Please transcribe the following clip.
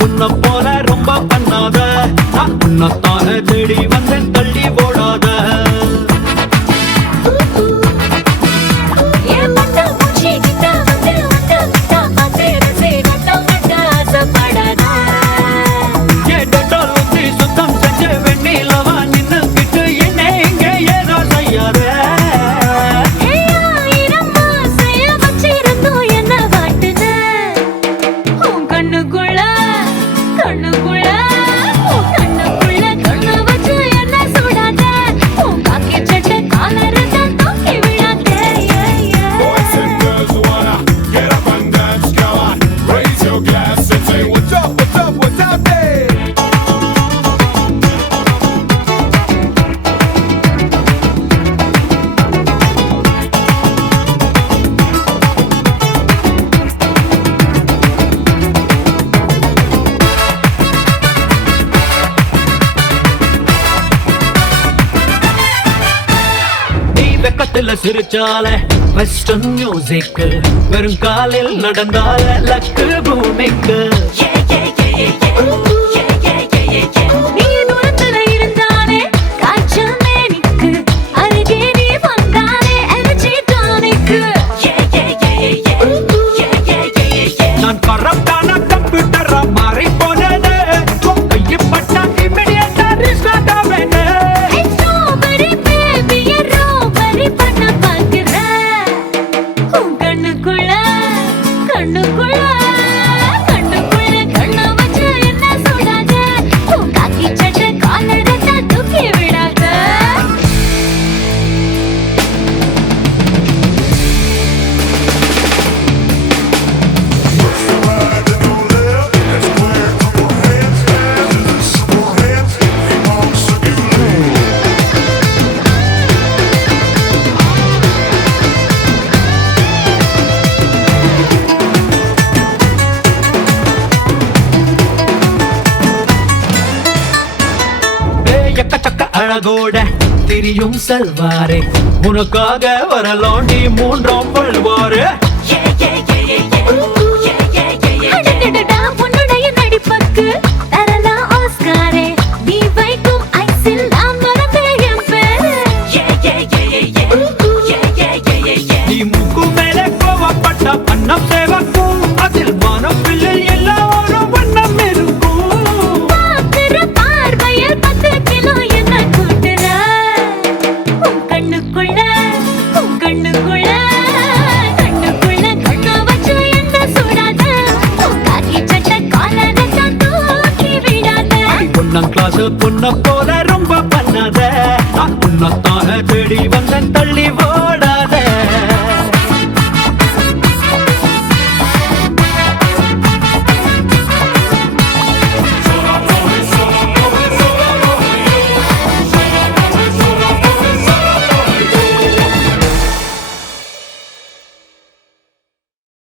புன்ன போல ரொம்ப பண்ணாத, நான் உன்னத்தான தேடி வந்தேன் தள்ளி ஓடாத. சுத்தம் செஞ்ச வெண்ணிலவா நின்னு கிட்டு என்ன இங்க ஏதோ செய்யாத. சிரிச்சால வெஸ்டர்ன் மியூசிக், வெறும் காலில் நடந்தால லக்கு பூமிக்கு. நான் கரப்டான கம்ப்யூட்டரா மாறி போனது, கையப்பட்ட இமிடியேட்டா ரீஸ்டார்ட் ஆவேனே. அழகோட திரியும் செல்வாரே, உனக்காக வரலாண்டி மூன்றாம் பல்வாரு. உன்னுடைய நடிப்புக்கு தரலாம் ஆஸ்காரே, நீ வைக்கும் ஐசில் நான் மறந்தேன் பேரு. நீ மூக்கு மேலே கோவப்பட்ட அன்னம் சேவக்கும், அதில் மனம் பிள்ளை எல்லாரும் வண்ணம் இருக்கும். பொன்ன போல ரொம்ப பண்ணாத, நான் உன்னத்தான தேடி வந்தேன் தள்ளி ஓட.